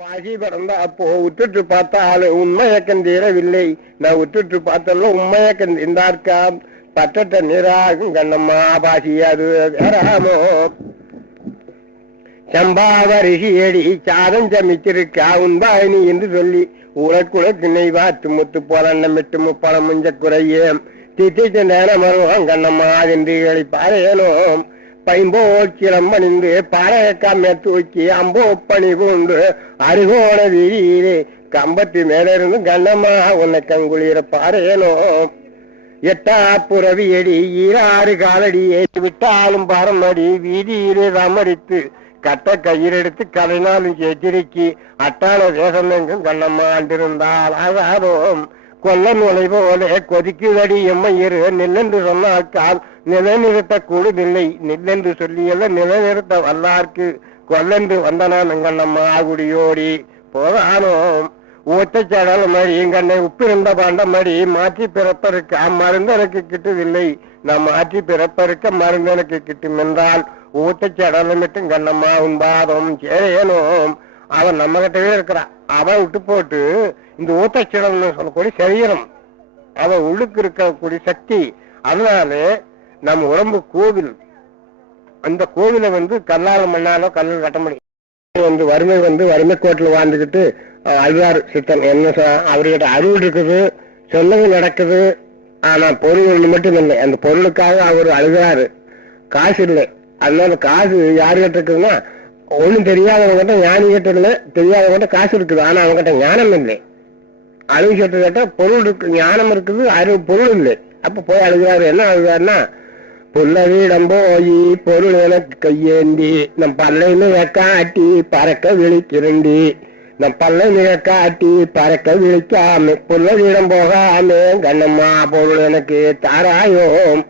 பாசி பிறந்தா அப்போ உற்றுற்று பார்த்த ஆளு உண்மையக்கம் தீரவில்லை. நான் உற்றுற்று பார்த்தல உண்மையக்கம் தீர்ந்தார்க்கா பட்டட்ட நீராகும் கண்ணம்மா பாசி அது வேறாமோ சம்பாவரிசி ஏடி சாதம் சமைச்சிருக்கா உண்பாயினி என்று சொல்லி உலக்குல திணை வாத்து முத்து போலன்ன மிட்டு முப்பழம் முஞ்ச குறையே தித்திட்டு நேரம் வருவான் கண்ணம்மா என்று பாரேனோம் பைம்போல் சிலம்பணிந்து பாறையக்காம தூக்கி அம்போ பணி பூண்டு அருகோண வீதியிலே கம்பத்து மேலிருந்து கண்ணமா உன்னை கங்குளிர பாறையனோ எட்டா புறவி எடி ஈராறு காலடி ஏற்றி விட்டாலும் பரமடி வீதியிலே ரமடித்து கட்ட கையிலெடுத்து கலைநாளும் எதிரிக்கு அட்டான தேசம் எங்கும் கண்ணம்மாண்டிருந்தால் ஆண்டிருந்தால் கொல்ல நுழை போல கொதிக்குதடி எம்மையிரு நில்லென்று சொன்னாக்கால் நிலைநிறுத்தக்கூடுதில்லை நில்லென்று சொல்லியல்ல நிலைநிறுத்த வல்லார்க்கு கொல்லென்று வந்தனான் கண்ணம்மா ஆகுடியோடி போதானோம். ஒத்தச்சடல் மாதிரி எங்கண்ணை உப்பிருந்த பாண்ட மாதிரி மாற்றி பிறப்பருக்க அம்மருந்து எனக்கு கிட்டுதில்லை. நான் மாற்றி பிறப்பருக்க மருந்து எனக்கு கிட்டும் என்றால் ஊத்தச்சடலம் மட்டும் கண்ணம்மா உண்பாதம் சேரேனோம். அவன் நம்ம கிட்டவே இருக்கிறான் அவன் விட்டு போட்டு இந்த ஊத்தச்சடல்னு சொல்லக்கூடிய சரீரம். அவன் உள்ளுக்கு இருக்கக்கூடிய சக்தி. அதனால நம்ம உடம்பு கோவில். அந்த கோவிலை வந்து கல்லால மண்ணாலோ கல்லால் கட்ட முடியும். வந்து வறுமை வந்து வறுமை கோட்டில் வாழ்ந்துக்கிட்டு அஹ், அழுவார் சித்தன் என்ன அவர்கிட்ட அருள் இருக்குது சொன்னது நடக்குது ஆனா பொருள் ஒண்ணு மட்டும் இல்லை. அந்த பொருளுக்காக அவர் அழுகிறாரு. காசு இல்லை. அதனால காசு யாருகிட்ட இருக்குதுன்னா ஒண்ணும் தெரியாதவங்ககிட்ட ஞானிகிட்ட இல்லை தெரியாதவங்ககிட்ட காசு இருக்குது. ஆனா அவங்ககிட்ட ஞானம் இல்லை. அழுகிட்ட கேட்டா பொருள் இருக்கு ஞானம் இருக்குது அறிவு பொருள் இல்லை. அப்ப போய் அழுகிறாரு. என்ன அழுகிறாருன்னா புல்லவீடம் போய் பொருள் எனக்கு கையேண்டி நம் பல்லைன்னு காட்டி பறக்க விழிக்கிறண்டி. நம் பல்லை காட்டி பறக்க விழிக்காம புல்லவீடம் போகாம கண்ணம்மா பொருள் எனக்கு தாராயோம்.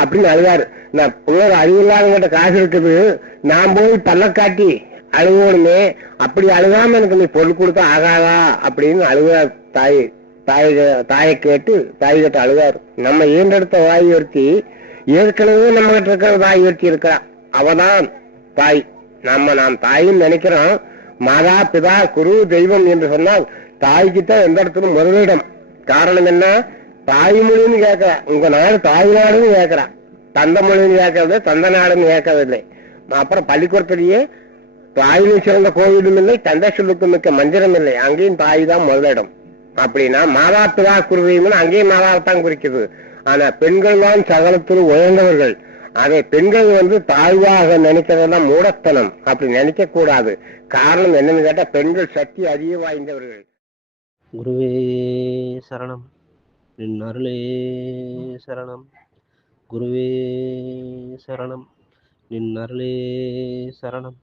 அப்படின்னு அழுவாரு நான் புள்ளர் அறிவில்லாதவங்கிட்ட காசு இருக்குது நான் போய் பல்ல காட்டி அழுகணுமே அப்படி அழுகாம எனக்கு நீ பொருள் கொடுத்தா ஆகாதா? அப்படின்னு அழுகார் தாய் தாய் தாயை கேட்டு தாய் கேட்டு அழுகாரு நம்ம ஈண்டெடுத்த வாய் ஒருத்தி ஏற்கனவே நம்ம கிட்ட இருக்கிற தாய் ஒருத்தி இருக்கிறா அவதான் தாய். நம்ம நாம் தாயின்னு நினைக்கிறோம். மாதா பிதா குரு தெய்வம் என்று சொன்னால் தாய்கிட்ட எந்த இடத்துல முதலிடம் காரணம் என்ன? தாய்மொழின்னு கேட்கிறா. உங்க நாடு தாய் நாடுன்னு கேட்கிறா. தந்த மொழின்னு கேட்கறது தந்த நாடுன்னு கேட்கறதில்லை. அப்புறம் பள்ளிக்கூடத்திலேயே தாயிலும் சிறந்த கோவிலும் இல்லை தந்தை சொல்லுக்கு மிக்க மந்திரம் இல்லை. அங்கேயும் தாய் தான் முதலிடம். அப்படின்னா மாதா பிதா குருவையும் அங்கேயும் மாதாவைத்தான் குறிக்குது ஆனா பெண்கள் தான் சகலத்தில் உயர்ந்தவர்கள். அதை பெண்கள் வந்து தாழ்வாக நினைக்கிறதெல்லாம் மூடத்தனம். அப்படி நினைக்க கூடாது காரணம் என்னன்னு கேட்டா பெண்கள் சக்தி அதிக வாய்ந்தவர்கள். குருவே சரணம். நின் அருளே சரணம். குருவே சரணம். நின் அருளே சரணம்.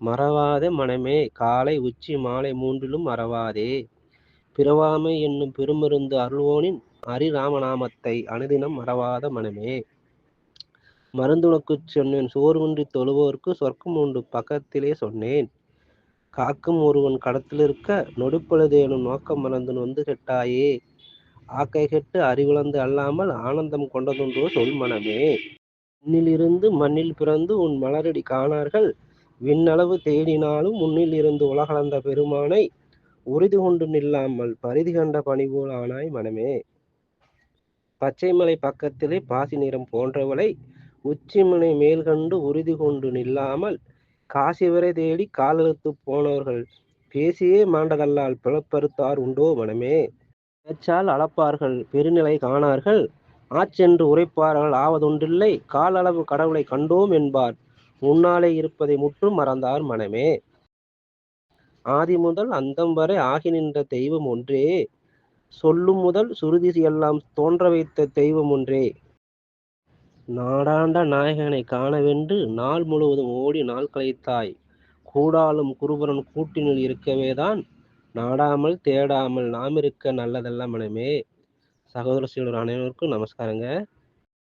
மறவாத மனமே. காலை உச்சி மாலை மூன்றிலும் மறவாதே. பிறவாமை என்னும் பெருமருந்து அருள்வோனின் ஹரிராமநாமத்தை அனுதினம் மறவாத மனமே. மருந்துனக்குச் சொன்னேன் சோர்வின்றி தொழுவோர்க்கு சொர்க்கம் உண்டு பக்கத்திலே சொன்னேன். காக்கும் ஒருவன் கடத்திலிருக்க நொடுப்பொழுதேனும் நோக்கம் மறந்து நொந்து கெட்டாயே. ஆக்கை கெட்டு அறிவுளந்து அல்லாமல் ஆனந்தம் கொண்டதுண்டோ சொல் மனமே. விண்ணிலிருந்து மண்ணில் பிறந்து உன் மலரடி காணார்கள். விண்ணளவு தேடினாலும் உன்னில் இருந்து உலகளந்த பெருமானை உறுதி கொண்டு நில்லாமல் பரிதி கண்ட பணிபோல் ஆனாய் மனமே. பச்சைமலை பக்கத்திலே பாசி நிறம் போன்றவளை உச்சிமலை மேல் கண்டு உறுதி கொண்டு நில்லாமல் காசி வரை தேடி காலெழுத்து போனவர்கள் பேசியே மாண்டதல்லால் பிளப்பறுத்தார் உண்டோ மனமே. பேச்சால் அளப்பார்கள் பெருநிலை காணார்கள் ஆச்சென்று உரைப்பார்கள் ஆவதொன்றில்லை காலளவு கடவுளை கண்டோம் என்பார் முன்னாலே இருப்பதை முற்றும் மறந்தார் மனமே. ஆதி முதல் அந்தம் வரை ஆகி நின்ற தெய்வம் ஒன்றே. சொல்லும் முதல் சுருதி எல்லாம் தோன்ற வைத்த தெய்வம் ஒன்றே. நாடாண்ட நாயகனை காணவென்று நாள் முழுவதும் ஓடி நாள் கலைத்தாய் கூடாலும் குருபரன் கூட்டினுள் இருக்கவேதான். நாடாமல் தேடாமல் நாம் இருக்க நல்லதெல்லாம் மனமே சகோதர சீடர் அனைவருக்கும் நமஸ்காரங்க.